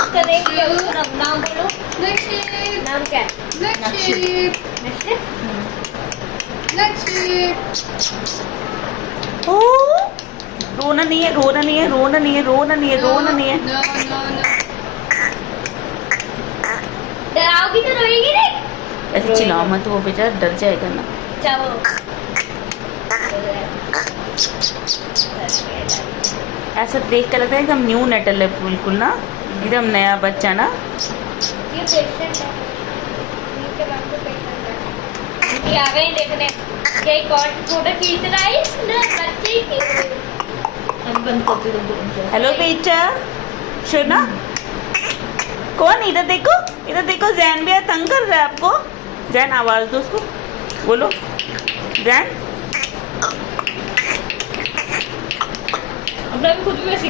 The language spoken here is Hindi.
करेंगे उसका नाम बोलो। नाम क्या है? नक्षित। ओ रोना नहीं है, रोना नहीं है, रोना नहीं है, रोना नहीं है, रोना नहीं है। डराओगी तो रोएगी नहीं। ऐसे चिल्लाओ मत, वो बेचारा डर जाएगा ना। जाओ। ऐसा देख कर लगता है एकदम न्यू नेटल है बिल्कुल ना, एकदम नया बच्चा ना। ये पेशेंट है। इनके नाम पे पेशेंट है। ये आ गई देखने। ये कौन फोटो खींच रहा है? ना बच्चे की। बंद करते तो हेलो बेटा, शोना कौन? इधर देखो, इधर देखो। जैन भी तंग कर रहा है आपको। जैन आवाज दो उसको, बोलो जैन। अपना भी खुद भी वैसे